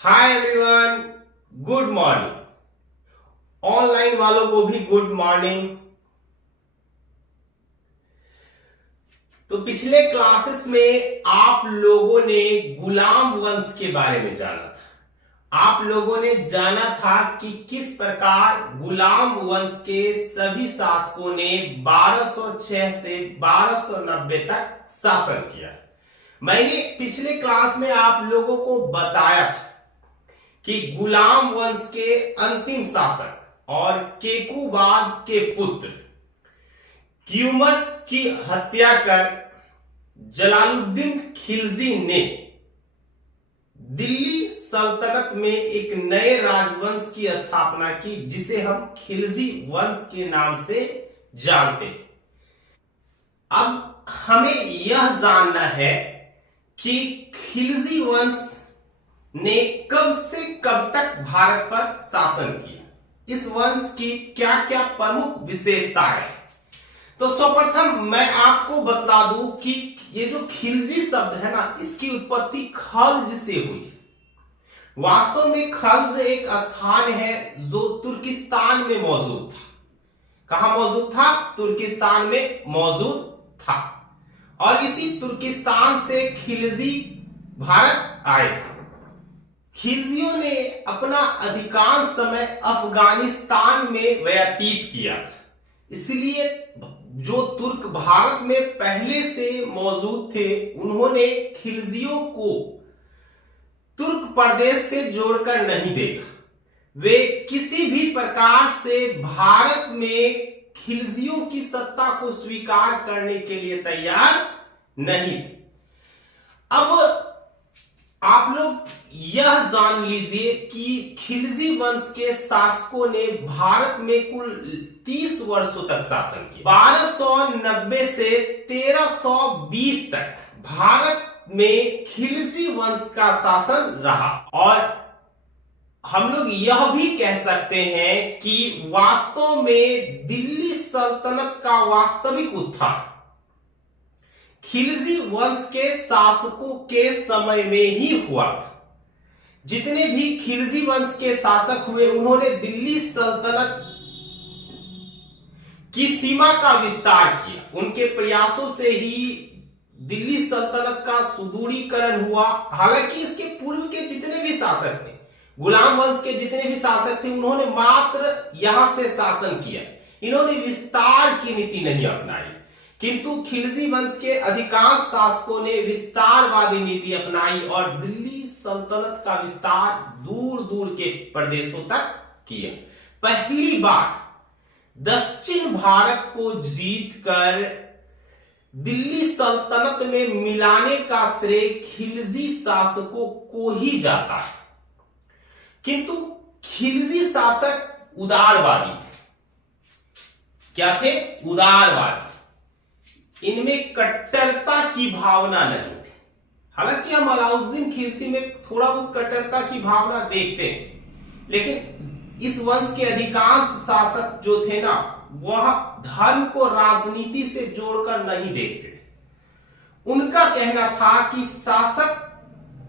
Hi everyone, good morning. Online वालों को भी गुड मॉर्निंग। तो पिछले क्लासेस में आप लोगों ने गुलाम वंश के बारे में जाना था। आप लोगों ने जाना था कि किस प्रकार गुलाम वंश के सभी शासकों ने 1206 से 1290 तक शासन किया। मैंने पिछले क्लास में आप लोगों को बताया था कि गुलाम वंश के अंतिम शासक और केकुबाद के पुत्र क्यूमर्स की हत्या कर जलालुद्दीन खिलजी ने दिल्ली सल्तनत में एक नए राजवंश की स्थापना की, जिसे हम खिलजी वंश के नाम से जानते हैं। अब हमें यह जानना है कि खिलजी वंश ने कब से कब तक भारत पर शासन किया, इस वंश की क्या क्या प्रमुख विशेषताएं हैं। तो सर्वप्रथम मैं आपको बता दूं कि ये जो खिलजी शब्द है ना, इसकी उत्पत्ति खल्ज से हुई। वास्तव में खल्ज एक स्थान है जो तुर्किस्तान में मौजूद था। कहां मौजूद था? तुर्किस्तान में मौजूद था। और इसी तुर्किस्तान से खिलजी भारत आए थे। खिलजियों ने अपना अधिकांश समय अफगानिस्तान में व्यतीत किया था, इसलिए जो तुर्क भारत में पहले से मौजूद थे, उन्होंने खिलजियों को तुर्क प्रदेश से जोड़कर नहीं देखा। वे किसी भी प्रकार से भारत में खिलजियों की सत्ता को स्वीकार करने के लिए तैयार नहीं थे। अब आप लोग यह जान लीजिए कि खिलजी वंश के शासकों ने भारत में कुल 30 वर्षों तक शासन किया। 1290 से 1320 तक भारत में खिलजी वंश का शासन रहा। और हम लोग यह भी कह सकते हैं कि वास्तव में दिल्ली सल्तनत का वास्तविक उत्थान खिलजी वंश के शासकों के समय में ही हुआ था। जितने भी खिलजी वंश के शासक हुए, उन्होंने दिल्ली सल्तनत की सीमा का विस्तार किया। उनके प्रयासों से ही दिल्ली सल्तनत का सुदूरीकरण हुआ। हालांकि इसके पूर्व के जितने भी शासक थे, गुलाम वंश के जितने भी शासक थे, उन्होंने मात्र यहां से शासन किया। इन्होंने विस्तार की नीति नहीं अपनाई, किंतु खिलजी वंश के अधिकांश शासकों ने विस्तारवादी नीति अपनाई और दिल्ली सल्तनत का विस्तार दूर दूर के प्रदेशों तक किया। पहली बार दक्षिण भारत को जीतकर दिल्ली सल्तनत में मिलाने का श्रेय खिलजी शासकों को ही जाता है। किंतु खिलजी शासक उदारवादी थे। क्या थे? उदारवादी। इनमें कट्टरता की भावना नहीं थी। हालांकि हम अलाउद्दीन खिलजी में थोड़ा बहुत कट्टरता की भावना देखते हैं, लेकिन इस वंश के अधिकांश शासक जो थे ना, वह धर्म को राजनीति से जोड़कर नहीं देखते थे। उनका कहना था कि शासक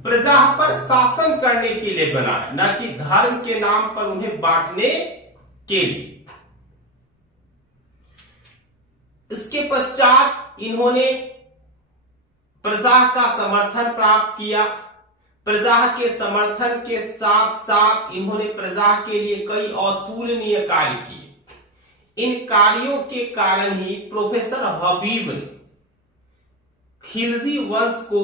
प्रजा पर शासन करने के लिए बना है, न कि धर्म के नाम पर उन्हें बांटने के लिए। इसके पश्चात इन्होंने प्रजा का समर्थन प्राप्त किया। प्रजा के समर्थन के साथ साथ इन्होंने प्रजा के लिए कई अतुलनीय कार्य किए। इन कार्यों के कारण ही प्रोफेसर हबीब ने खिलजी वंश को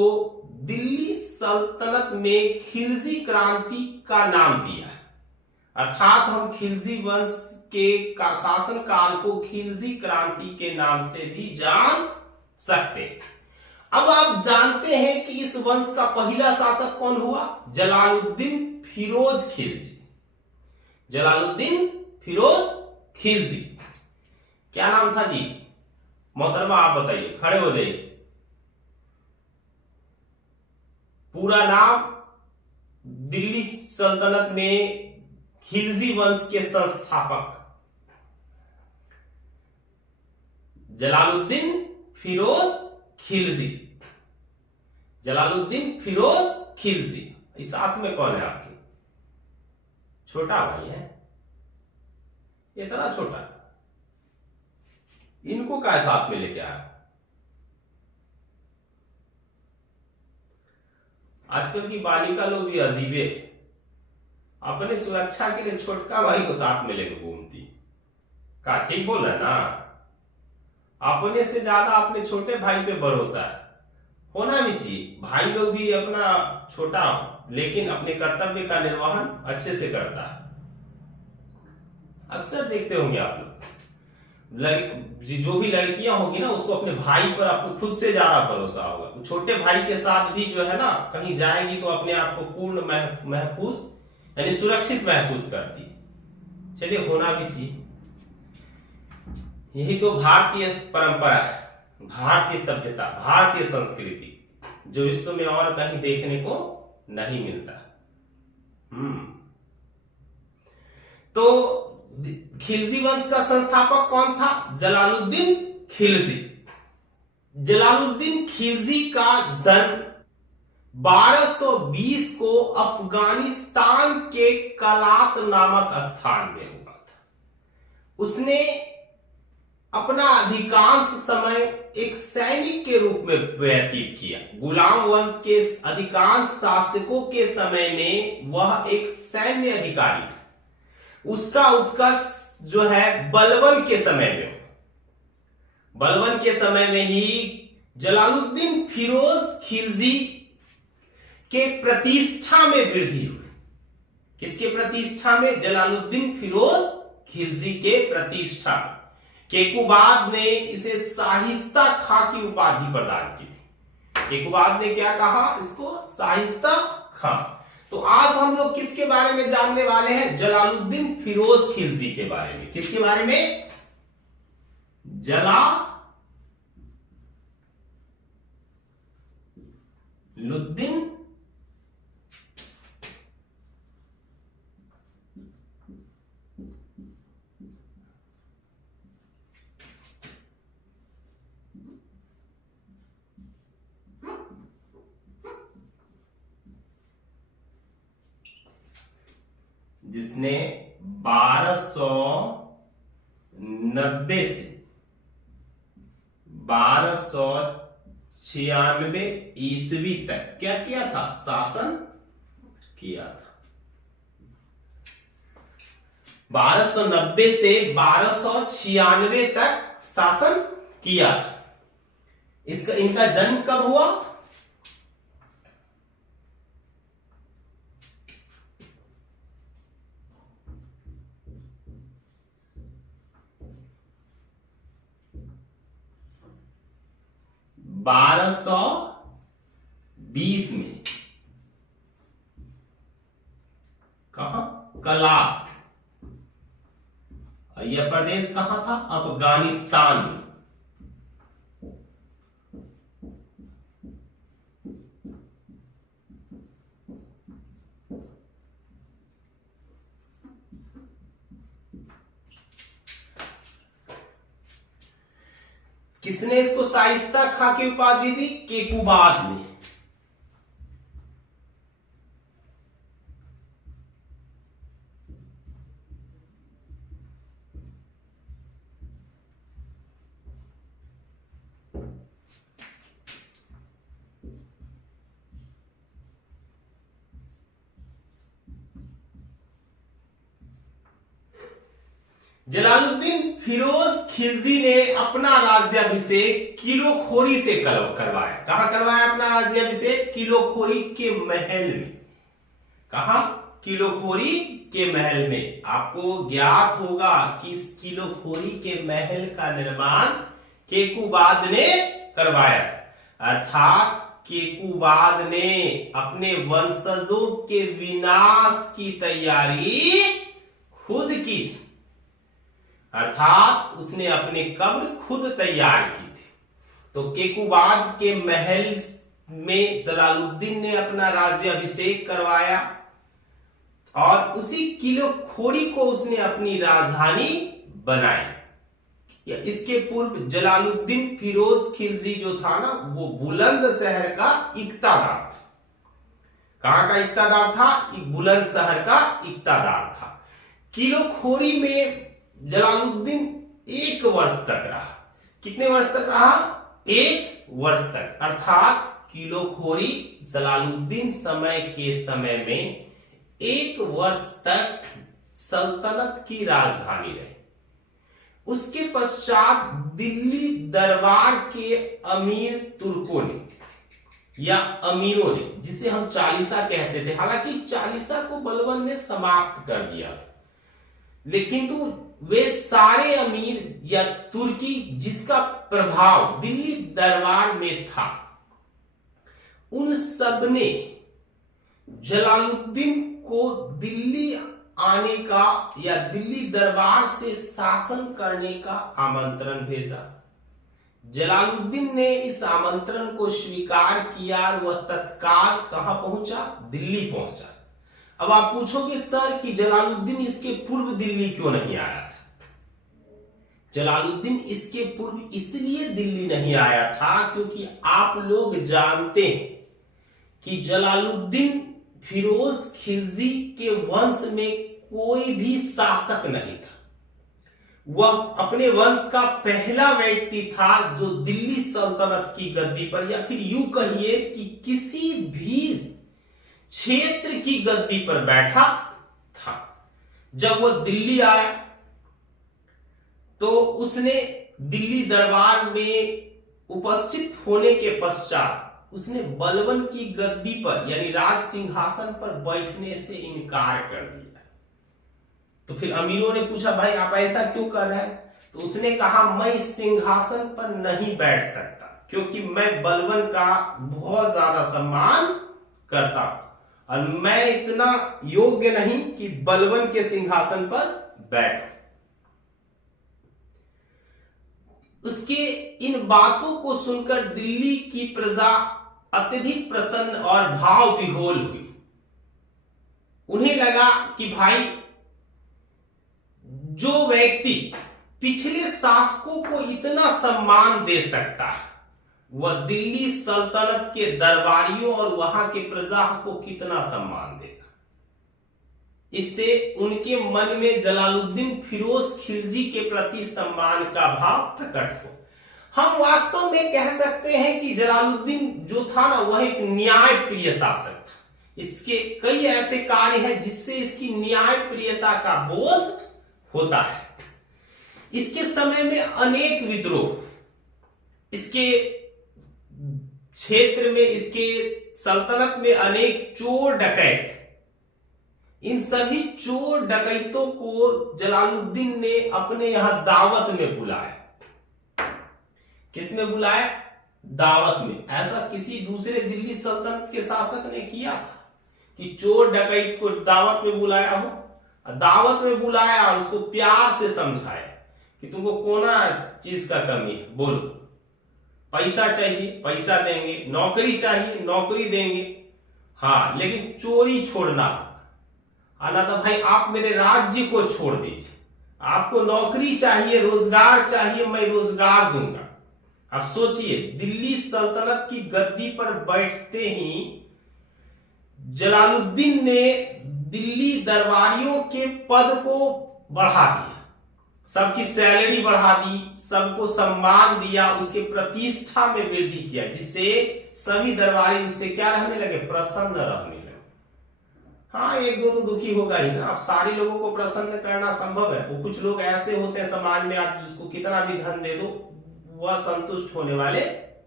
दिल्ली सल्तनत में खिलजी क्रांति का नाम दिया। अर्थात हम खिलजी वंश के का शासन काल को खिलजी क्रांति के नाम से भी जान सकते हैं। अब आप जानते हैं कि इस वंश का पहला शासक कौन हुआ? जलालुद्दीन फिरोज खिलजी। जलालुद्दीन फिरोज खिलजी। क्या नाम था जी? मोहतरमा आप बताइए, खड़े हो जाइए। पूरा नाम? दिल्ली सल्तनत में खिलजी वंश के संस्थापक जलालुद्दीन फिरोज खिलजी। जलालुद्दीन फिरोज खिलजी। इस साथ में कौन है आपके? छोटा भाई है, इतना छोटा, इनको क्या साथ में लेके आया? आजकल की बालिका लोग भी अजीबे, अपने सुरक्षा के लिए छोटका भाई को साथ में लेकर घूमती। का ठीक बोल रहा ना? अपने से ज्यादा अपने छोटे भाई पे भरोसा है, होना भी चाहिए। भाई लोग भी अपना छोटा लेकिन अपने कर्तव्य का निर्वहन अच्छे से करता है। अक्सर देखते होंगे आप लोग, जो भी लड़कियां होगी ना, उसको अपने भाई पर अपने खुद से ज्यादा भरोसा होगा। छोटे भाई के साथ भी जो है ना, कहीं जाएगी तो अपने आप को पूर्ण महफूज यानी सुरक्षित महसूस करती है। चलिए, होना भी चाहिए। यही तो भारतीय परंपरा है, भारतीय सभ्यता, भारतीय संस्कृति, जो विश्व में और कहीं देखने को नहीं मिलता। तो खिलजी वंश का संस्थापक कौन था? जलालुद्दीन खिलजी। जलालुद्दीन खिलजी का जन्म 1220 को अफगानिस्तान के कलात नामक स्थान में हुआ था। उसने अपना अधिकांश समय एक सैनिक के रूप में व्यतीत किया। गुलाम वंश के अधिकांश शासकों के समय में वह एक सैन्य अधिकारी था। उसका उत्कर्ष जो है बलबन के समय में हुआ। बलबन के समय में ही जलालुद्दीन फिरोज खिलजी के प्रतिष्ठा में वृद्धि हुई। किसके प्रतिष्ठा में? जलालुद्दीन फिरोज खिलजी के प्रतिष्ठा में। केकुबाद ने इसे शाहिस्ता खां की उपाधि प्रदान की थी। केकुबाद ने क्या कहा इसको? शाहिस्ता खां। तो आज हम लोग किसके बारे में जानने वाले हैं? जलालुद्दीन फिरोज खिलजी के बारे में। किसके बारे में? जलालुद्दीन जिसने 1290 से 1296 ईस्वी तक क्या किया था? शासन किया था। 1290 से 1296 तक शासन किया था। इनका जन्म कब हुआ? 1220 में। कहां? कलात। यह प्रदेश कहां था? अफगानिस्तान में। किसने इसको शाइस्ता खां की उपाधि दी? केकुबाद ने। जलालुद्दीन फिरोज खिलजी ने अपना राज्याभिषेक किलोखोरी से करवाया। कहां करवाया अपना राज्याभिषेक? किलोखोरी के महल में। कहां? किलोखोरी के महल में। आपको ज्ञात होगा कि इस किलोखोरी के महल का निर्माण केकुबाद ने करवाया, अर्थात केकुबाद ने अपने वंशजों के विनाश की तैयारी खुद की थी, अर्थात उसने अपने कब्र खुद तैयार की थी। तो केकुबाद के महल में जलालुद्दीन ने अपना राज्याभिषेक करवाया और उसी किलोखोरी को उसने अपनी राजधानी बनाई। इसके पूर्व जलालुद्दीन फिरोज खिलजी जो था ना, वो बुलंदशहर का इक्तादार था। कहां का इक्तादार था? एक बुलंदशहर का इक्तादार था। किलोखोरी में जलालुद्दीन 1 वर्ष तक रहा। कितने वर्ष तक रहा? 1 वर्ष तक। अर्थात किलोखोरी जलालुद्दीन समय में 1 वर्ष तक सल्तनत की राजधानी रही। उसके पश्चात दिल्ली दरबार के अमीर तुर्कों ने या अमीरों ने, जिसे हम चालीसा कहते थे, हालांकि चालीसा को बलबन ने समाप्त कर दिया था, लेकिन तो वे सारे अमीर या तुर्की जिसका प्रभाव दिल्ली दरबार में था, उन सब ने जलालुद्दीन को दिल्ली आने का या दिल्ली दरबार से शासन करने का आमंत्रण भेजा। जलालुद्दीन ने इस आमंत्रण को स्वीकार किया और वह तत्काल कहां पहुंचा? दिल्ली पहुंचा। अब आप पूछोगे सर कि जलालुद्दीन इसके पूर्व दिल्ली क्यों नहीं आया था? जलालुद्दीन इसके पूर्व इसलिए दिल्ली नहीं आया था क्योंकि आप लोग जानते हैं कि जलालुद्दीन फिरोज खिलजी के वंश में कोई भी शासक नहीं था। वह अपने वंश का पहला व्यक्ति था जो दिल्ली सल्तनत की गद्दी पर, या फिर यूं कहिए कि किसी भी क्षेत्र की गद्दी पर बैठा था। जब वह दिल्ली आया तो उसने दिल्ली दरबार में उपस्थित होने के पश्चात उसने बलबन की गद्दी पर यानी राज सिंहासन पर बैठने से इनकार कर दिया। तो फिर अमीरों ने पूछा, भाई आप ऐसा क्यों कर रहे हैं? तो उसने कहा, मैं इस सिंहासन पर नहीं बैठ सकता क्योंकि मैं बलबन का बहुत ज्यादा सम्मान करता हूं और मैं इतना योग्य नहीं कि बलबन के सिंहासन पर बैठ। उसके इन बातों को सुनकर दिल्ली की प्रजा अत्यधिक प्रसन्न और भाव विह्वल हुई। उन्हें लगा कि भाई जो व्यक्ति पिछले शासकों को इतना सम्मान दे सकता है वह दिल्ली सल्तनत के दरबारियों और वहां के प्रजा को कितना सम्मान देगा। इससे उनके मन में जलालुद्दीन फिरोज खिलजी के प्रति सम्मान का भाव प्रकट हो। हम वास्तव में कह सकते हैं कि जलालुद्दीन जो था ना, वह एक न्याय प्रिय शासक था। इसके कई ऐसे कार्य हैं जिससे इसकी न्याय प्रियता का बोध होता है। इसके समय में अनेक विद्रोह, इसके क्षेत्र में, इसके सल्तनत में अनेक चोर डकैत, इन सभी चोर डकैतों को जलालुद्दीन ने अपने यहां दावत में बुलाया। किसमें बुलाया? दावत में। ऐसा किसी दूसरे दिल्ली सल्तनत के शासक ने किया था कि चोर डकैत को दावत में बुलाया हो? दावत में बुलाया और उसको प्यार से समझाया कि तुमको कोना चीज का कमी है, बोलो। पैसा चाहिए, पैसा देंगे। नौकरी चाहिए, नौकरी देंगे। हाँ, लेकिन चोरी छोड़ना होगा। ना तो भाई आप मेरे राज्य को छोड़ दीजिए। आपको नौकरी चाहिए, रोजगार चाहिए, मैं रोजगार दूंगा। अब सोचिए, दिल्ली सल्तनत की गद्दी पर बैठते ही जलालुद्दीन ने दिल्ली दरबारियों के पद को बढ़ा दिया, सबकी सैलरी बढ़ा दी, सबको सम्मान दिया, उसके प्रतिष्ठा में वृद्धि किया, जिससे सभी दरबारी उससे क्या रहने लगे? प्रसन्न रहने लगे। हाँ, एक दो तो दुखी होगा ही ना। अब सारे लोगों को प्रसन्न करना संभव है? वो कुछ लोग ऐसे होते हैं समाज में, आप जिसको कितना भी धन दे दो वह संतुष्ट होने वाले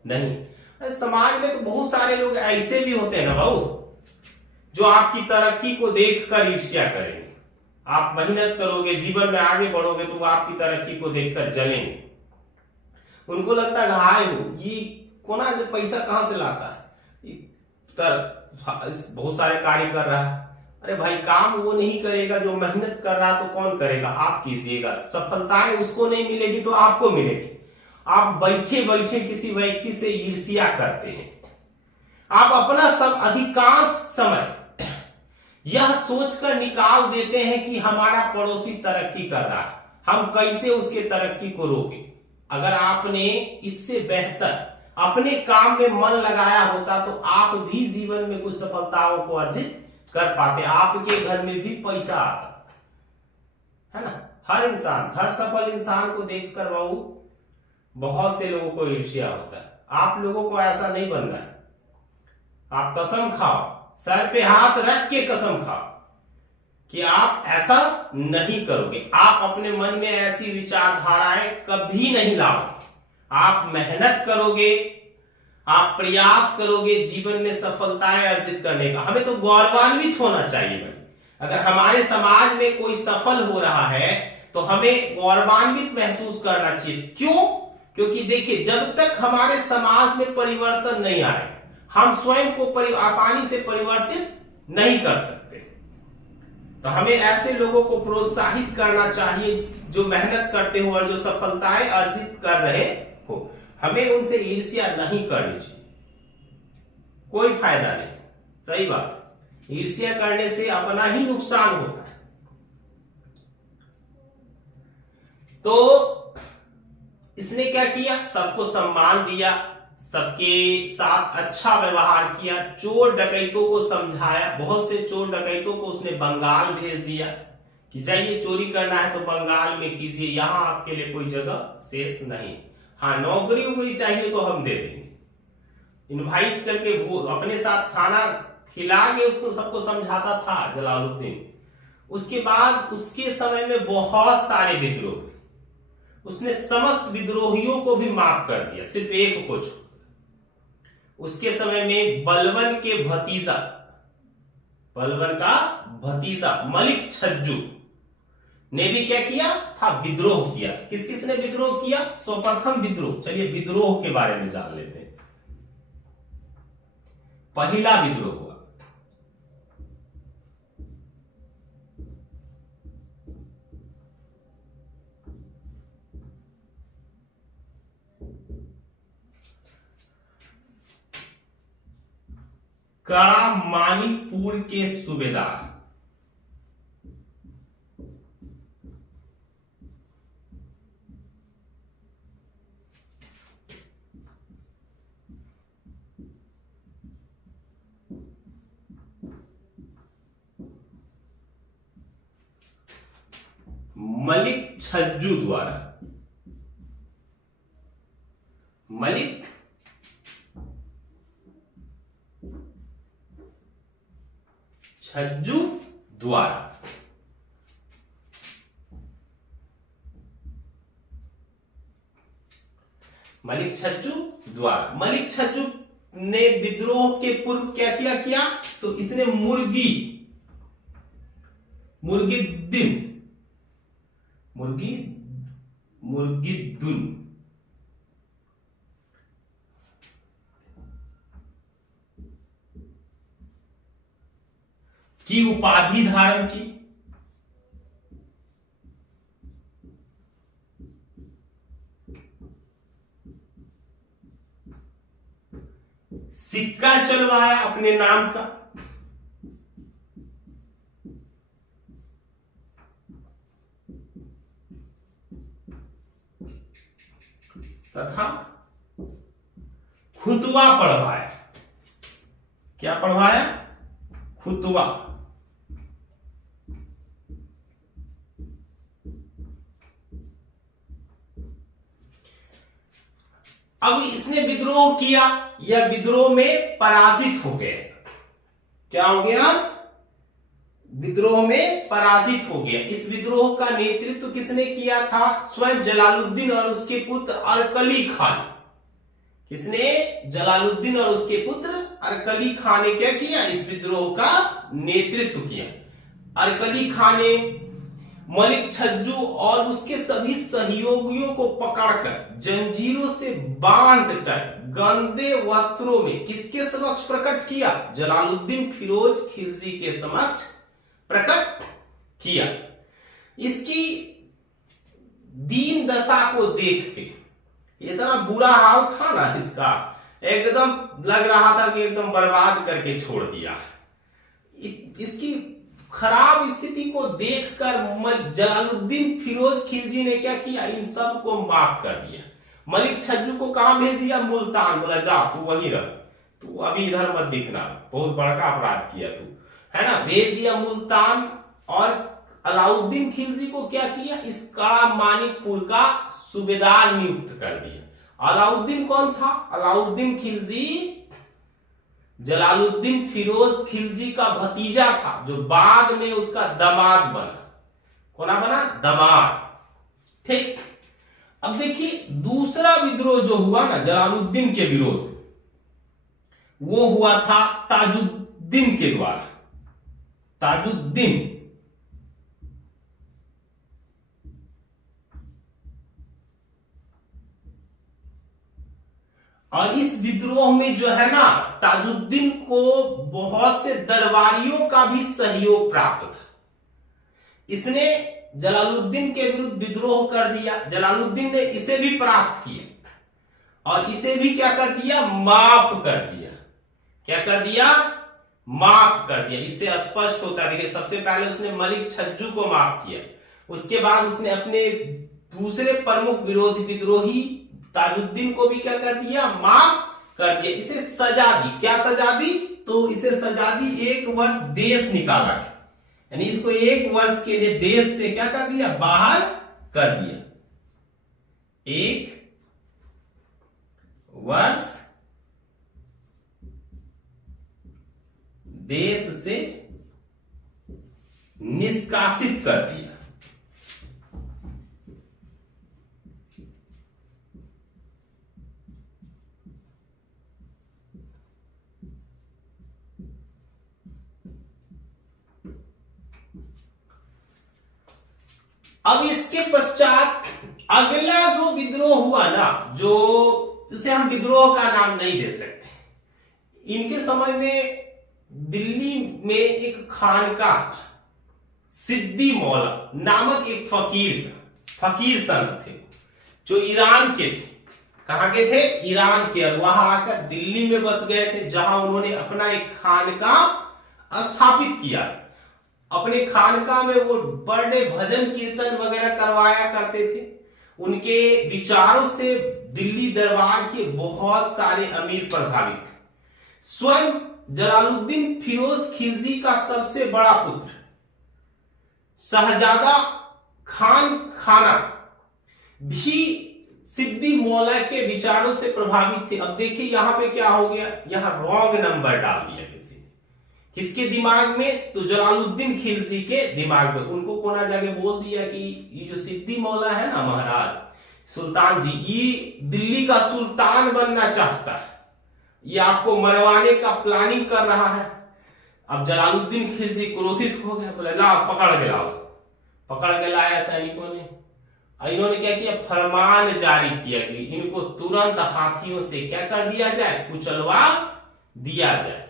नहीं। समाज में तो बहुत सारे लोग ऐसे भी होते हैं ना भाऊ, जो आपकी तरक्की को देखकर ईर्ष्या करेंगे। आप मेहनत करोगे, जीवन में आगे बढ़ोगे तो वो आपकी तरक्की को देखकर जलेंगे। उनको लगता है हाय ये कोना पैसा कहां से लाता है, बहुत सारे कार्य कर रहा है। अरे भाई, काम वो नहीं करेगा जो मेहनत कर रहा, तो कौन करेगा? आप कीजिएगा। सफलताएं उसको नहीं मिलेगी तो आपको मिलेगी। आप बैठे बैठे किसी व्यक्ति से ईर्ष्या करते हैं। आप अपना सब अधिकांश समय यह सोचकर निकाल देते हैं कि हमारा पड़ोसी तरक्की कर रहा है, हम कैसे उसके तरक्की को रोकें। अगर आपने इससे बेहतर अपने काम में मन लगाया होता तो आप भी जीवन में कुछ सफलताओं को अर्जित कर पाते, आपके घर में भी पैसा आता, है ना। हर इंसान, हर सफल इंसान को देखकर बहुत से लोगों को ईर्ष्या होता है। आप लोगों को ऐसा नहीं बनना है। आप कसम खाओ, सर पे हाथ रख के कसम खाओ कि आप ऐसा नहीं करोगे। आप अपने मन में ऐसी विचारधाराएं कभी नहीं लाओ। आप मेहनत करोगे, आप प्रयास करोगे जीवन में सफलताएं अर्जित करने का। हमें तो गौरवान्वित होना चाहिए भाई। अगर हमारे समाज में कोई सफल हो रहा है तो हमें गौरवान्वित महसूस करना चाहिए। क्यों? क्योंकि देखिए, जब तक हमारे समाज में परिवर्तन नहीं आए, हम स्वयं को आसानी से परिवर्तित नहीं कर सकते। तो हमें ऐसे लोगों को प्रोत्साहित करना चाहिए जो मेहनत करते हो और जो सफलताएं अर्जित कर रहे हो। हमें उनसे ईर्ष्या नहीं करनी चाहिए, कोई फायदा नहीं। सही बात, ईर्ष्या करने से अपना ही नुकसान होता है। तो इसने क्या किया? सबको सम्मान दिया, सबके साथ अच्छा व्यवहार किया, चोर डकैतों को समझाया। बहुत से चोर डकैतों को उसने बंगाल भेज दिया कि जाइए चोरी करना है तो बंगाल में कीजिए, यहां आपके लिए कोई जगह शेष नहीं। हाँ, नौकरी उकरी चाहिए तो हम दे देंगे। इनवाइट करके वो अपने साथ खाना खिला के उसको सबको समझाता था जलालुद्दीन। उसके बाद उसके समय में बहुत सारे विद्रोह, उसने समस्त विद्रोहियों को भी माफ कर दिया, सिर्फ एक को छोड़। उसके समय में बलबन का भतीजा मलिक छज्जू ने भी क्या किया था? विद्रोह किया। किस किसने विद्रोह किया? सर्वप्रथम विद्रोह, चलिए विद्रोह के बारे में जान लेते हैं। पहला विद्रोह हुआ कड़ा मानीपुर के सूबेदार मलिक छज्जू द्वारा, मलिक छज्जू द्वारा मलिक छज्जू ने विद्रोह के पूर्व क्या किया? तो इसने मुर्गिद्दुन की उपाधि धारण की। सिक्का चलवाया अपने नाम का, तथा खुतवा पढ़वाया। क्या पढ़वाया? खुतवा। अब इसने विद्रोह किया, यह विद्रोह में पराजित हो गया। क्या हो गया? विद्रोह में पराजित हो गया। इस विद्रोह का नेतृत्व किसने किया था? स्वयं जलालुद्दीन और उसके पुत्र अरकली खान। किसने? जलालुद्दीन और उसके पुत्र अरकली खान ने क्या किया? इस विद्रोह का नेतृत्व किया। अरकली खान ने मलिक छज्जू और उसके सभी सहयोगियों को पकड़कर जंजीरों से बांधकर गंदे वस्त्रों में किसके समक्ष प्रकट किया? जलालुद्दीन फिरोज खिलजी के समक्ष प्रकट किया। इसकी दीन दशा को देख के, इतना बुरा हाल था ना इसका, एकदम लग रहा था कि एकदम बर्बाद करके छोड़ दिया। इसकी खराब स्थिति को देखकर जलालुद्दीन फिरोज खिलजी ने क्या किया? इन सब को माफ कर दिया। मलिक छज्जू को कहां भेज दिया? मुल्तान। बोला जा तू वहीं रह, तू अभी इधर मत दिखना, बहुत बड़का अपराध किया तू, है ना। भेज दिया मुल्तान। और अलाउद्दीन खिलजी को क्या किया? इस कड़ा मानिकपुर का सूबेदार नियुक्त कर दिया। अलाउद्दीन कौन था? अलाउद्दीन खिलजी जलालुद्दीन फिरोज खिलजी का भतीजा था, जो बाद में उसका दामाद बना। कौन बना? दामाद। ठीक। अब देखिए दूसरा विद्रोह जो हुआ ना जलालुद्दीन के विरोध, वो हुआ था ताजुद्दीन के द्वारा। ताजुद्दीन और इस विद्रोह में जो है ना ताजुद्दीन को बहुत से दरबारियों का भी सहयोग प्राप्त था। इसने जलालुद्दीन के विरुद्ध विद्रोह कर दिया, जलालुद्दीन ने इसे भी परास्त किया और इसे भी क्या कर दिया? माफ कर दिया। क्या कर दिया? माफ कर दिया। इससे स्पष्ट होता है, देखिए सबसे पहले उसने मलिक छज्जू को माफ किया, उसके बाद उसने अपने दूसरे प्रमुख विरोधी विद्रोही ताजुद्दीन को भी क्या कर दिया? माफ कर दिया। इसे सजा दी। क्या सजा दी? तो इसे सजा दी 1 वर्ष देश निकाला, यानी इसको 1 वर्ष के लिए देश से क्या कर दिया? बाहर कर दिया। 1 वर्ष देश से निष्कासित कर दिया। अब इसके पश्चात अगला जो विद्रोह हुआ ना, जो उसे हम विद्रोह का नाम नहीं दे सकते। इनके समय में दिल्ली में एक खानका सिद्दी मौला नामक एक फकीर संत थे, जो ईरान के थे। कहां के थे? ईरान के। और वहां आकर दिल्ली में बस गए थे, जहां उन्होंने अपना एक खानका स्थापित किया। अपने खानका में वो बड़े भजन कीर्तन वगैरह करवाया करते थे। उनके विचारों से दिल्ली दरबार के बहुत सारे अमीर प्रभावित थे। स्वयं जलालुद्दीन फिरोज खिलजी का सबसे बड़ा पुत्र शहजादा खान खाना भी सिद्दी मौला के विचारों से प्रभावित थे। अब देखिए यहां पे क्या हो गया? यहां रॉन्ग नंबर डाल दिया किसी ने। किसके दिमाग में? तो जलालुद्दीन खिलजी के दिमाग में। उनको कोना जाके बोल दिया कि ये जो सिद्दी मौला है ना महाराज, सुल्तान जी, ये दिल्ली का सुल्तान बनना चाहता है, ये आपको मरवाने का प्लानिंग कर रहा है। अब जलालुद्दीन खिलजी क्रोधित हो गया, बोले ला पकड़ के लाओ उसको। पकड़ के लाया सैनिकों ने। इन्होंने क्या किया? फरमान जारी किया कि इनको तुरंत हाथियों से क्या कर दिया जाए? कुचलवा दिया जाए।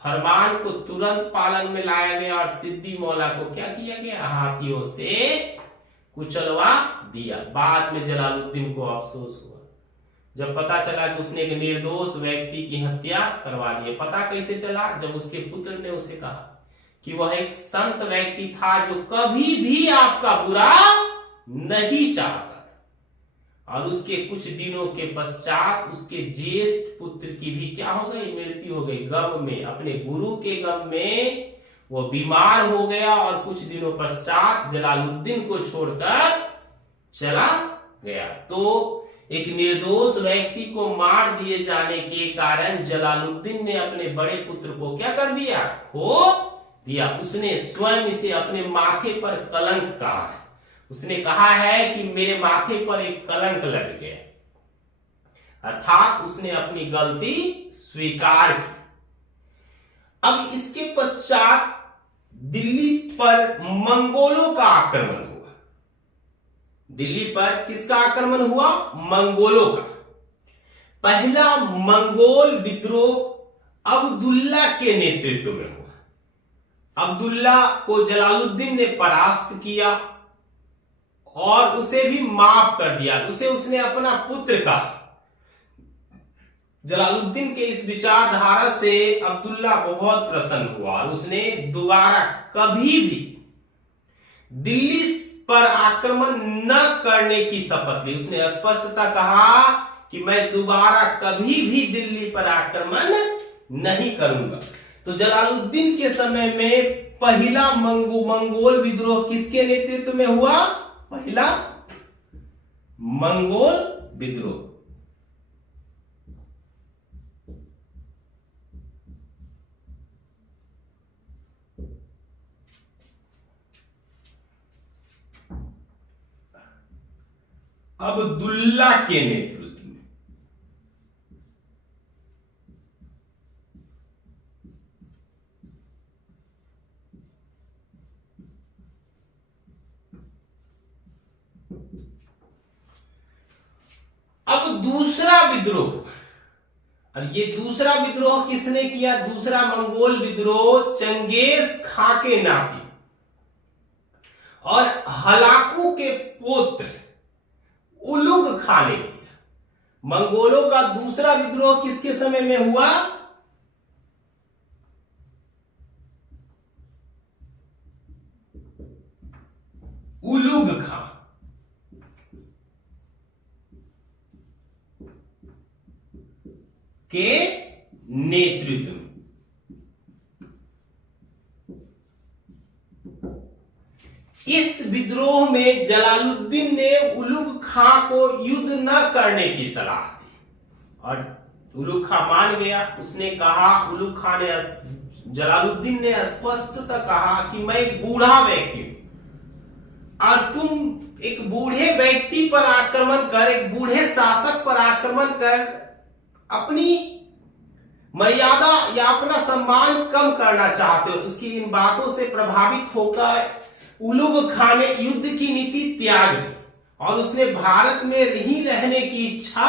फरमान को तुरंत पालन में लाया गया और सिद्दी मौला को क्या किया गया? हाथियों से कुचलवा दिया। बाद में जलालुद्दीन को अफसोस हुआ जब पता चला कि उसने एक निर्दोष व्यक्ति की हत्या करवा दी। पता कैसे चला? जब उसके पुत्र ने उसे कहा कि वह एक संत व्यक्ति था जो कभी भी आपका बुरा नहीं चाहता था। और उसके कुछ दिनों के पश्चात उसके ज्येष्ठ पुत्र की भी क्या हो गई? मृत्यु हो गई। गम में, अपने गुरु के गम में वो बीमार हो गया और कुछ दिनों पश्चात जलालुद्दीन को छोड़कर चला गया। तो एक निर्दोष व्यक्ति को मार दिए जाने के कारण जलालुद्दीन ने अपने बड़े पुत्र को क्या कर दिया? खो दिया। उसने स्वयं इसे अपने माथे पर कलंक कहा है। उसने कहा है कि मेरे माथे पर एक कलंक लग गया, अर्थात उसने अपनी गलती स्वीकार की। अब इसके पश्चात दिल्ली पर मंगोलों का आक्रमण हुआ। दिल्ली पर किसका आक्रमण हुआ? मंगोलों का। पहला मंगोल विद्रोह अब्दुल्ला के नेतृत्व में हुआ। अब्दुल्ला को जलालुद्दीन ने परास्त किया और उसे भी माफ कर दिया। उसने अपना पुत्र कहा। जलालुद्दीन के इस विचारधारा से अब्दुल्ला बहुत प्रसन्न हुआ और उसने दोबारा कभी भी दिल्ली पर आक्रमण न करने की शपथ ली। उसने स्पष्टता कहा कि मैं दोबारा कभी भी दिल्ली पर आक्रमण नहीं करूंगा। तो जलालुद्दीन के समय में पहला मंगोल विद्रोह किसके नेतृत्व में हुआ? पहला मंगोल विद्रोह। अब्दुल्ला के नेतृत्व में। अब दूसरा विद्रोह, और ये दूसरा विद्रोह किसने किया? दूसरा मंगोल विद्रोह चंगेज खां के नाती और हलाकू के पुत्र उलुग खां ने किया। मंगोलों का दूसरा विद्रोह किसके समय में हुआ? उलुग खां। के नेतृत्व में। इस विद्रोह में जलालुद्दीन ने उलुग खां को युद्ध न करने की सलाह दी और उलुग खां मान गया। उसने कहा, उलुग खां ने, जलालुद्दीन ने स्पष्टतः कहा कि मैं एक बूढ़ा व्यक्ति हूं और तुम एक बूढ़े व्यक्ति पर आक्रमण कर, एक बूढ़े शासक पर आक्रमण कर अपनी मर्यादा या अपना सम्मान कम करना चाहते हो। उसकी इन बातों से प्रभावित होकर उलुग खां ने युद्ध की नीति त्याग दी और उसने भारत में ही रहने की इच्छा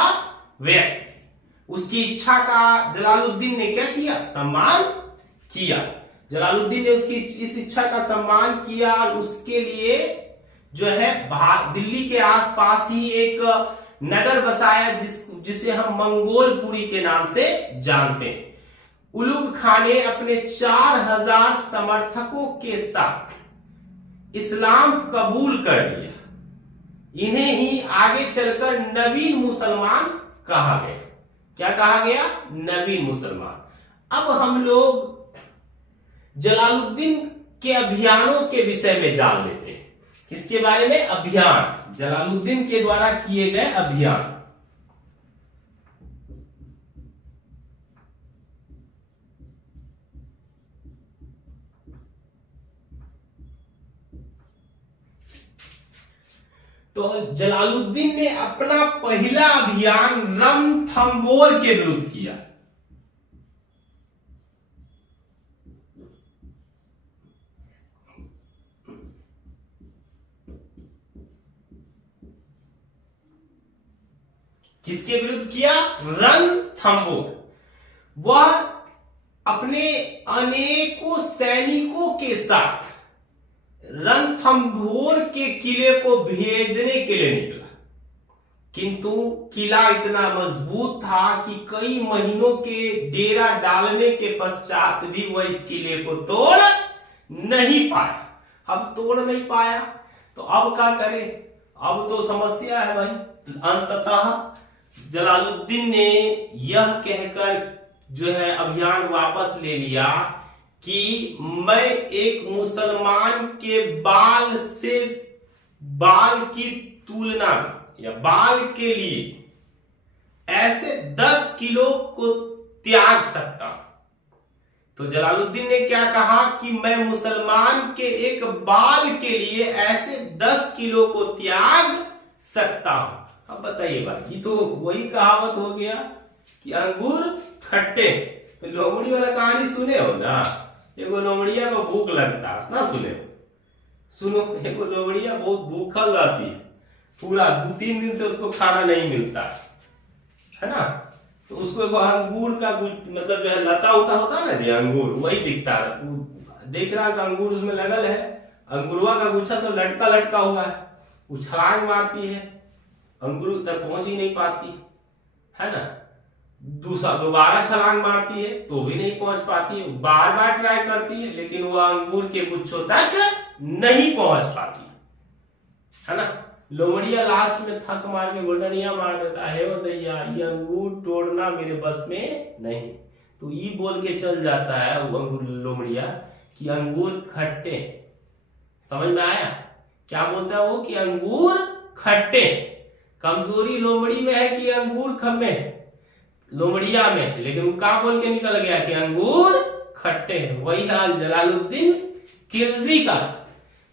व्यक्त की। उसकी इच्छा का जलालुद्दीन ने क्या किया? सम्मान किया। जलालुद्दीन ने उसकी इस इच्छा का सम्मान किया और उसके लिए जो है दिल्ली के आसपास ही एक नगर बसाया जिसे हम मंगोलपुरी के नाम से जानते हैं। उलुग खां ने अपने 4000 समर्थकों के साथ इस्लाम कबूल कर लिया। इन्हें ही आगे चलकर नवीन मुसलमान कहा गया। क्या कहा गया? नवीन मुसलमान। अब हम लोग जलालुद्दीन के अभियानों के विषय में जान लेते हैं। किसके बारे में? अभियान, जलालुद्दीन के द्वारा किए गए अभियान। तो जलालुद्दीन ने अपना पहला अभियान रणथंबोर के विरुद्ध किया। किसके विरुद्ध किया? रणथंबोर। वह अपने अनेकों सैनिकों के साथ रणथंबोर के किले को भेदने के लिए निकला, किंतु किला इतना मजबूत था कि कई महीनों के डेरा डालने के पश्चात भी वह इस किले को तोड़ नहीं पाया। अब तोड़ नहीं पाया तो अब क्या करे? अब तो समस्या है भाई। अंततः जलालुद्दीन ने यह कहकर जो है अभियान वापस ले लिया कि मैं एक मुसलमान के बाल से बाल की तुलना या बाल के लिए ऐसे 10 किलो को त्याग सकता हूं। तो जलालुद्दीन ने क्या कहा कि मैं मुसलमान के एक बाल के लिए ऐसे 10 किलो को त्याग सकता हूं। अब बताइए भाई, ये तो वही कहावत हो गया कि अंगूर खट्टे। लोमड़ी वाला कहानी सुने हो ना? एगो लोमड़िया को भूख लगता ना, सुने हो? सुनो, एगो लोमड़िया बहुत भूखल रहती है, पूरा 2-3 दिन से उसको खाना नहीं मिलता है ना। तो उसको एगो अंगूर का मतलब जो है लता उता होता है ना जी, अंगूर वही दिखता है। देख रहा है कि अंगूर उसमें लगल है, अंगूरवा का गुच्छा सब लटका लटका हुआ है। वो छलांग मारती है, अंगूर तक पहुंच ही नहीं पाती है ना। दोबारा छलांग मारती है तो भी नहीं पहुंच पाती है। बार बार ट्राई करती है लेकिन वह अंगूर के गुच्छों तक नहीं पहुंच पाती। है ना। लोमड़िया लास्ट में थक मार के गोल्डनिया मार देता है, वो दैया ये अंगूर तोड़ना मेरे बस में नहीं। तो ये बोल के चल जाता है वो लोमड़िया कि अंगूर खट्टे। समझ में आया क्या बोलता है वो कि अंगूर खट्टे। कमजोरी लोमड़ी में है कि अंगूर खम्मे लोमड़िया में, लेकिन वो क्या बोल के निकल गया कि अंगूर खट्टे। वही हाल जलालुद्दीन खिलजी का।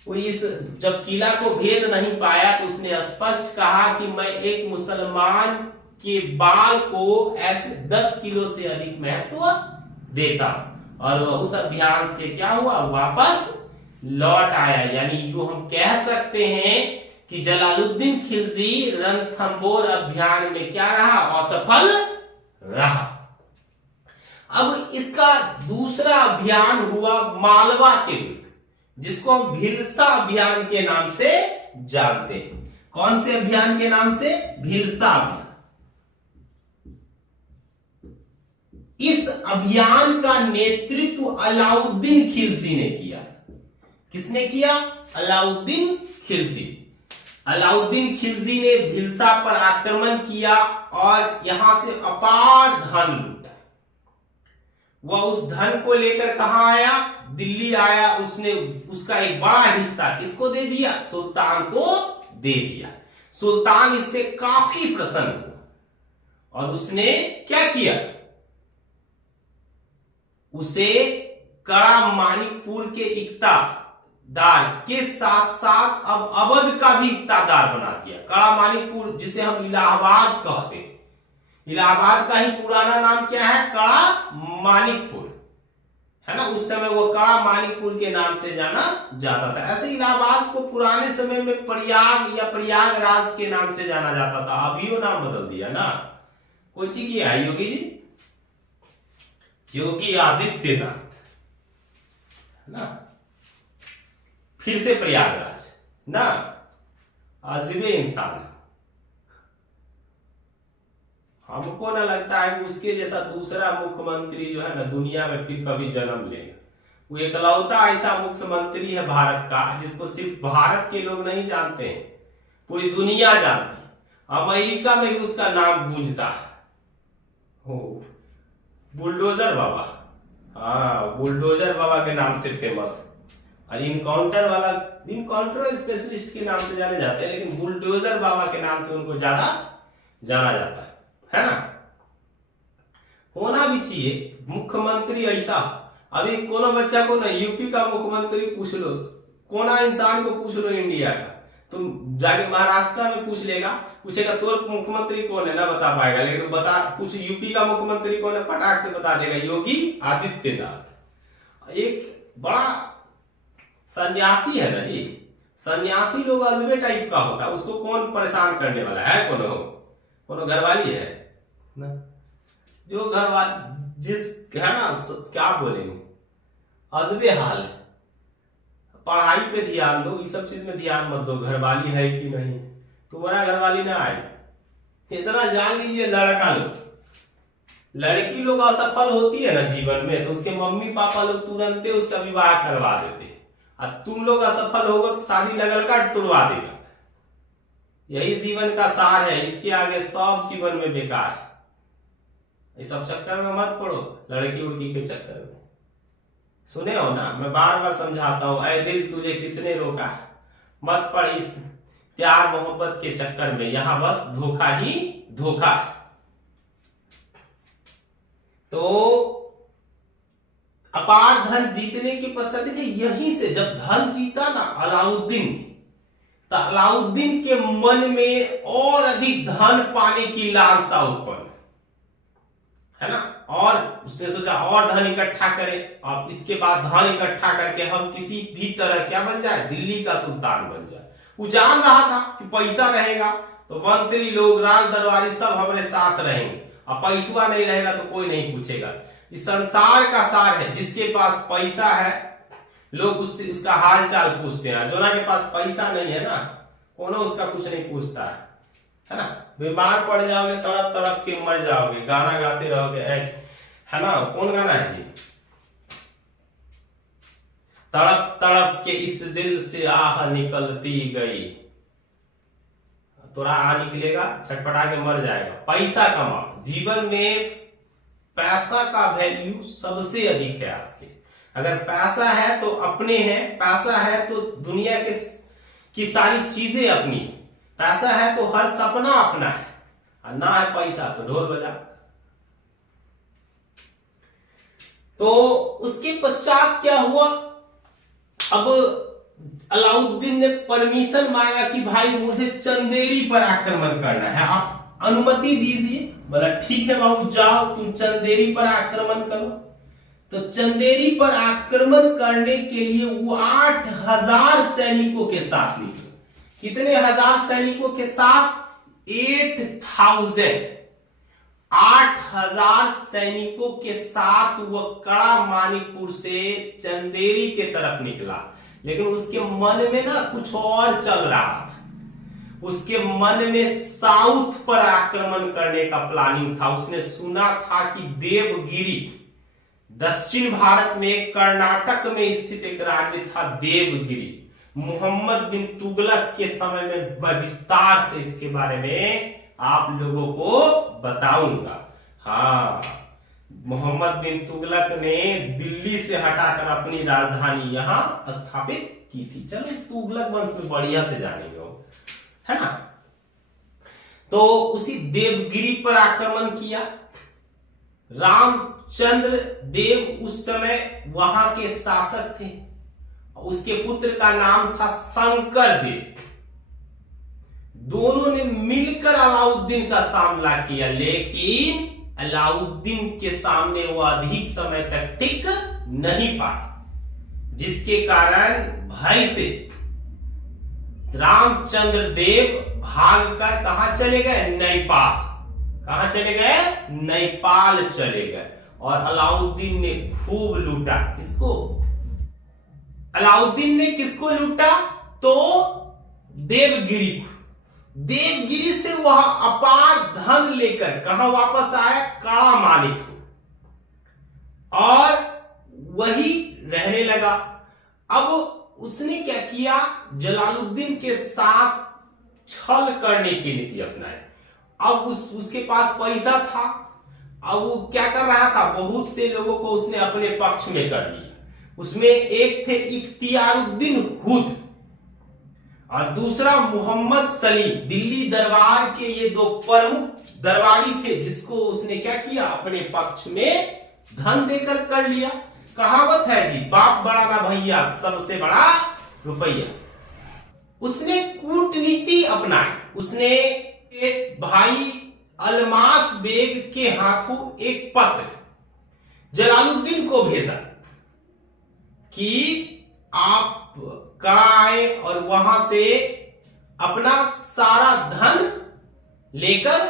वो इस जब किला को भेद नहीं पाया तो उसने स्पष्ट कहा कि मैं एक मुसलमान के बाल को ऐसे 10 किलो से अधिक महत्व देता, और उस अभियान से क्या हुआ, वापस लौट आया। यानी यूं हम कह सकते हैं कि जलालुद्दीन खिलजी रणथंबोर अभियान में क्या रहा, असफल रहा। अब इसका दूसरा अभियान हुआ मालवा के विरुद्ध, जिसको हम भिलसा अभियान के नाम से जानते हैं। कौन से अभियान के नाम से, भिलसा अभियान। इस अभियान का नेतृत्व अलाउद्दीन खिलजी ने किया। किसने किया, अलाउद्दीन खिलजी। अलाउद्दीन खिलजी ने भिलसा पर आक्रमण किया और यहां से अपार धन लूटा। वह उस धन को लेकर कहां आया, दिल्ली आया। उसने उसका एक बड़ा हिस्सा किसको दे दिया, सुल्तान को दे दिया। सुल्तान इससे काफी प्रसन्न हुआ और उसने क्या किया, उसे कड़ा मानिकपुर के इक्तादार के साथ साथ अब अवध का भी इक्तादार बना दिया। कड़ा मानिकपुर जिसे हम इलाहाबाद कहते हैं, इलाहाबाद का ही पुराना नाम क्या है, कड़ा मानिकपुर, है ना। उस समय वो कड़ा मानिकपुर के नाम से जाना जाता था। ऐसे इलाहाबाद को पुराने समय में प्रयाग या प्रयागराज के नाम से जाना जाता था, अभी वो नाम बदल दिया ना। कोई चीज की है योगी जी, योगी आदित्यनाथ, है ना, फिर से प्रयागराज ना, अजीबे इंसान। हमको ना लगता है कि उसके जैसा दूसरा मुख्यमंत्री जो है ना दुनिया में फिर कभी जन्म लेगा। वो एकलौता ऐसा मुख्यमंत्री है भारत का जिसको सिर्फ भारत के लोग नहीं जानते हैं, पूरी दुनिया जानती है। अमेरिका में भी उसका नाम गूंजता है, हो बुलडोजर बाबा। हाँ, बुलडोजर बाबा के नाम से फेमस है। और इनकाउंटर वाला, इनकाउंटर स्पेशलिस्ट के नाम से जाने जाते हैं, लेकिन बुलडोजर बाबा के नाम से उनको ज्यादा जाना जाता है ना। होना भी चाहिए मुख्यमंत्री ऐसा। अभी कोनो बच्चा को ना यूपी का मुख्यमंत्री पूछ लो, कोना इंसान को पूछ लो इंडिया का, तुम जाके महाराष्ट्र में पूछ लेगा, पूछेगा तो मुख्यमंत्री कौन है, ना बता पाएगा। लेकिन बता पूछ यूपी का मुख्यमंत्री कौन है, पटाख से बता देगा, योगी आदित्यनाथ। एक बड़ा सन्यासी है ना जी। सन्यासी लोग अजबे टाइप का होता है, उसको कौन परेशान करने वाला है, कोनो घरवाली है ना, जो घरवाली जिस है ना, क्या बोलेंगे, अजबे हाल है। पढ़ाई पे ध्यान दो, इस सब चीज में ध्यान मत दो, घरवाली है कि नहीं। तुम्हारा घरवाली ना आए, इतना जान लीजिए। लड़का लोग, लड़की लोग असफल होती है ना जीवन में, तो उसके मम्मी पापा लोग तुरंत उसका विवाह करवा देते हैं। और तुम लोग असफल होगे तो शादी लगल का तुड़वा देगा। यही जीवन का सार है, इसके आगे सब जीवन में बेकार है। इस सब चक्कर में मत पड़ो, लड़की उड़की के चक्कर में। सुने हो ना, मैं बार बार समझाता हूं, ऐ दिल तुझे किसने रोका है, मत पड़ इस प्यार मोहब्बत के चक्कर में, यहां बस धोखा ही धोखा है। तो अपार धन जीतने के पश्चात यहीं से जब धन जीता ना अलाउद्दीन ने, तो अलाउद्दीन के मन में और अधिक धन पाने की लालसा उत्पन्न, है ना। और उसने सोचा और धन इकट्ठा करें, और इसके बाद धन इकट्ठा करके हम किसी भी तरह क्या बन जाए, दिल्ली का सुल्तान बन जाए। वो जान रहा था कि पैसा रहेगा तो मंत्री लोग, राज दरबारी सब हमारे साथ रहेंगे, और पैसा नहीं रहेगा तो कोई नहीं पूछेगा। इस संसार का सार है, जिसके पास पैसा है लोग उससे उसका हाल चाल पूछते हैं, जो ना के पास पैसा नहीं है ना, कोनो उसका कुछ नहीं पूछता है ना। बीमार पड़ जाओगे, तड़प तड़प के मर जाओगे, गाना गाते रहोगे, है ना। कौन गाना है जी, तड़प तड़प के इस दिल से आह निकलती गई, थोड़ा आ निकलेगा, छटपटा के मर जाएगा। पैसा कमाओ, जीवन में पैसा का वैल्यू सबसे अधिक है आज के। अगर पैसा है तो अपने हैं, पैसा है तो दुनिया के की सारी चीजें अपनी है, पैसा है तो हर सपना अपना है, और ना है पैसा तो ढोल बजा। तो उसके पश्चात क्या हुआ, अब अलाउद्दीन ने परमिशन मांगा कि भाई मुझे चंदेरी पर आक्रमण करना है, आप अनुमति दीजिए। बोला ठीक है बाबू, जाओ तुम चंदेरी पर आक्रमण करो। तो चंदेरी पर आक्रमण करने के लिए वो 8000 सैनिकों के साथ निकले। कितने हजार सैनिकों के साथ? 8000 सैनिकों के साथ वह कड़ा मानिकपुर से चंदेरी के तरफ निकला। लेकिन उसके मन में ना कुछ और चल रहा था। उसके मन में साउथ पर आक्रमण करने का प्लानिंग था। उसने सुना था कि देवगिरी, दक्षिण भारत में कर्नाटक में स्थित एक राज्य था देवगिरी। मोहम्मद बिन तुगलक के समय में मैं विस्तार से इसके बारे में आप लोगों को बताऊंगा। हाँ, मोहम्मद बिन तुगलक ने दिल्ली से हटाकर अपनी राजधानी यहां स्थापित की थी। चलो तुगलक वंश में बढ़िया से जानेंगे, है ना। तो उसी देवगिरी पर आक्रमण किया। रामचंद्र देव उस समय वहां के शासक थे। उसके पुत्र का नाम था शंकर देव। दोनों ने मिलकर अलाउद्दीन का सामना किया, लेकिन अलाउद्दीन के सामने वो अधिक समय तक टिक नहीं पाए, जिसके कारण भय से रामचंद्र देव भागकर कहां चले गए? नेपाल। कहां चले गए? नेपाल चले गए। और अलाउद्दीन ने खूब लूटा। किसको? अलाउद्दीन ने किसको लूटा? तो देवगिरी को। देवगिरी से वह अपार धन लेकर कहां वापस आया? कड़ा मानिकपुर, और वही रहने लगा। अब उसने क्या किया? जलालुद्दीन के साथ छल करने की नीति अपनाई। अब उसके पास पैसा था। अब वो क्या कर रहा था? बहुत से लोगों को उसने अपने पक्ष में कर लिया। उसमें एक थे इख्तियारुद्दीन हुद और दूसरा मोहम्मद सलीम। दिल्ली दरबार के ये दो प्रमुख दरबारी थे, जिसको उसने क्या किया? अपने पक्ष में धन देकर कर लिया। कहावत है जी, बाप बड़ा ना भैया, सबसे बड़ा रुपया। उसने कूटनीति अपनाई। उसने एक भाई अलमास बेग के हाथों एक पत्र जलालुद्दीन को भेजा कि आप कड़ा आए और वहां से अपना सारा धन लेकर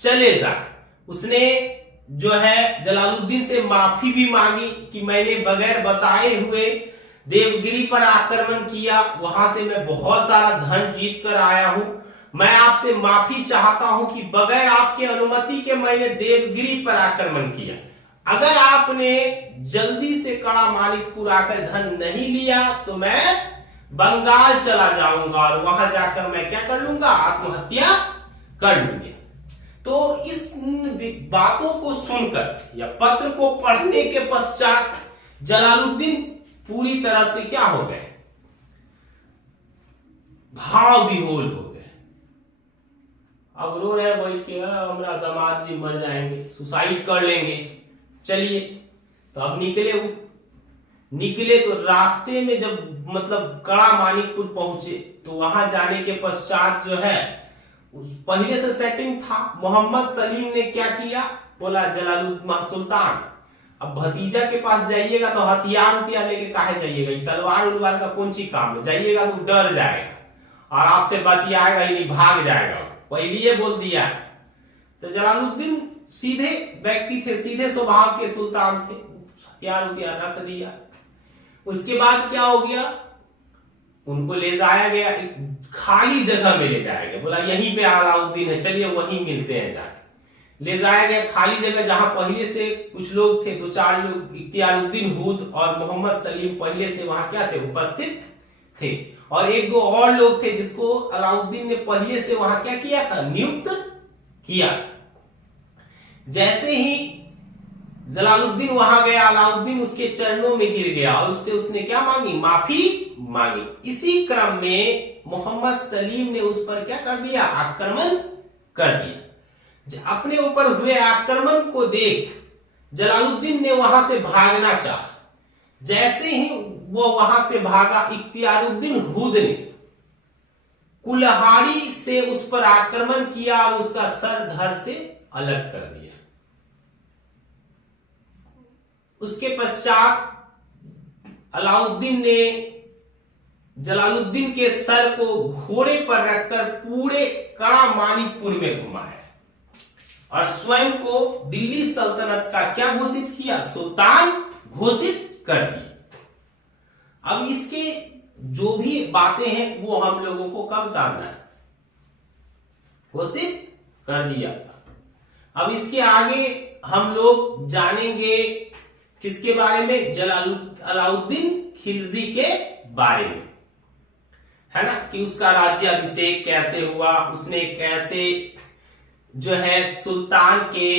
चले जाए। उसने जो है जलालुद्दीन से माफी भी मांगी कि मैंने बगैर बताए हुए देवगिरी पर आक्रमण किया, वहां से मैं बहुत सारा धन जीत कर आया हूं। मैं आपसे माफी चाहता हूं कि बगैर आपके अनुमति के मैंने देवगिरी पर आक्रमण किया। अगर आपने जल्दी से कड़ा मानिकपुर आकर धन नहीं लिया तो मैं बंगाल चला जाऊंगा और वहां जाकर मैं क्या कर लूंगा? आत्महत्या कर लूंगा। तो इस बातों को सुनकर या पत्र को पढ़ने के पश्चात जलालुद्दीन पूरी तरह से क्या हो गए? भाव विहोल हो गए। अब रो रहे बैठ के, हमारा दामाद जी मर जाएंगे, सुसाइड कर लेंगे। चलिए, तो अब निकले तो रास्ते में जब मतलब कड़ा मानिकपुर पहुंचे तो वहां जाने के पश्चात जो है पहले से सेटिंग था। मोहम्मद सलीम ने क्या किया? बोला जलालुद्दीन सुल्तान, अब भतीजा के पास जाइएगा तो हथियार लेके काहे जाइएगा? तलवार उलवार का कौन सी काम है? जाइएगा तो डर जाएगा और आपसे बतियाएगा ही नहीं, भाग जाएगा। पहले ये बोल दिया। तो जलालुद्दीन सीधे व्यक्ति थे, सीधे स्वभाव के सुल्तान थे। हथियार रख दिया। उसके बाद क्या हो गया? उनको ले जाया गया, एक खाली जगह में ले जाया गया। बोला यहीं पे अलाउद्दीन है, चलिए वहीं मिलते हैं। जाके ले जाया गया खाली जगह, जहां पहले से कुछ लोग थे, 2-4 लोग, इख्तियारुद्दीन हुद और मोहम्मद सलीम पहले से वहां क्या थे? उपस्थित थे और एक दो और लोग थे जिसको अलाउद्दीन ने पहले से वहां क्या किया था, नियुक्त किया। जैसे ही जलालुद्दीन वहां गया, अलाउद्दीन उसके चरणों में गिर गया और उससे उसने क्या मांगी, माफी मांगी। इसी क्रम में मोहम्मद सलीम ने उस पर क्या कर दिया, आक्रमण कर दिया। अपने ऊपर हुए आक्रमण को देख जलालुद्दीन ने वहां से भागना चाहा। जैसे ही वो वहां से भागा, इख्तियारुद्दीन हुद ने कुल्हाड़ी से उस पर आक्रमण किया और उसका सर धड़ से अलग कर दिया। उसके पश्चात अलाउद्दीन ने जलालुद्दीन के सर को घोड़े पर रखकर पूरे कड़ा मानिकपुर में घुमाया और स्वयं को दिल्ली सल्तनत का क्या घोषित किया, सुल्तान घोषित कर दिया। अब इसके जो भी बातें हैं वो हम लोगों को कब जानना है, घोषित कर दिया। अब इसके आगे हम लोग जानेंगे किसके बारे में, अलाउद्दीन खिलजी के बारे में, है ना, कि उसका राज्याभिषेक कैसे हुआ, उसने कैसे जो है सुल्तान के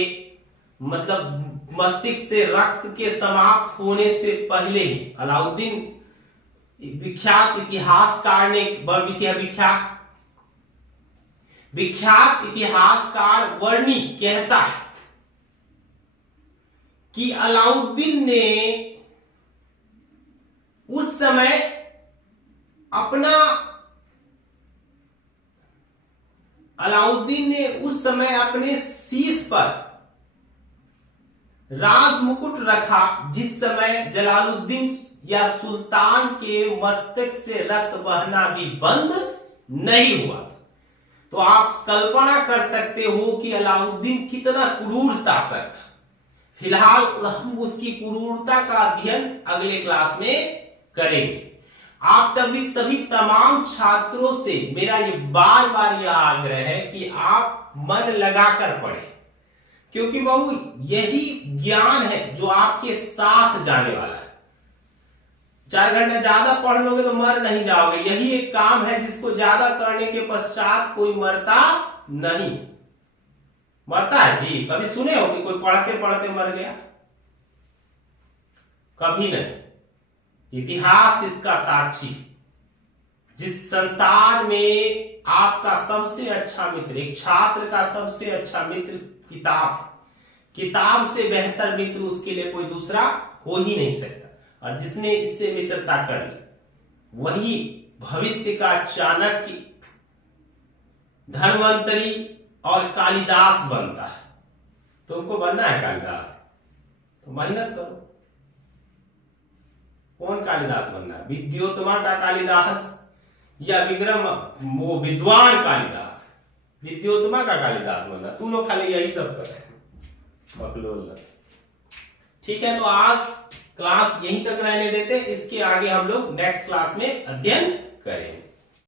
मतलब मस्तिष्क से रक्त के समाप्त होने से पहले ही अलाउद्दीन विख्यात इतिहासकार ने विख्यात इतिहासकार वर्णी कहता है कि अलाउद्दीन ने उस समय अपने शीश पर राज मुकुट रखा जिस समय जलालुद्दीन या सुल्तान के मस्तक से रक्त बहना भी बंद नहीं हुआ। तो आप कल्पना कर सकते हो कि अलाउद्दीन कितना क्रूर शासक था। फिलहाल हम उसकी क्रूरता का अध्ययन अगले क्लास में करेंगे। आप तभी सभी तमाम छात्रों से मेरा ये बार बार यह आग्रह है कि आप मन लगाकर पढ़ें, क्योंकि बहु यही ज्ञान है जो आपके साथ जाने वाला है। 4 घंटा ज्यादा पढ़ लोगे तो मर नहीं जाओगे। यही एक काम है जिसको ज्यादा करने के पश्चात कोई मरता नहीं। मरता है जी, कभी सुने हो कि कोई पढ़ते पढ़ते मर गया? कभी नहीं। इतिहास इसका साक्षी। जिस संसार में आपका सबसे अच्छा मित्र, एक छात्र का सबसे अच्छा मित्र किताब है, किताब से बेहतर मित्र उसके लिए कोई दूसरा हो ही नहीं सकता। और जिसने इससे मित्रता कर ली वही भविष्य का चाणक्य, धन्वंतरी और कालिदास बनता है। तुमको बनना है कालिदास तो मेहनत करो। कौन कालिदास बनना है, विद्योत्तमा का कालिदास या वो विद्वान कालिदास? विद्योत्तमा का कालिदास बनना। तुम लोग खाली यही सब कर। ठीक है, तो आज क्लास यहीं तक रहने देते, इसके आगे हम लोग नेक्स्ट क्लास में अध्ययन करेंगे।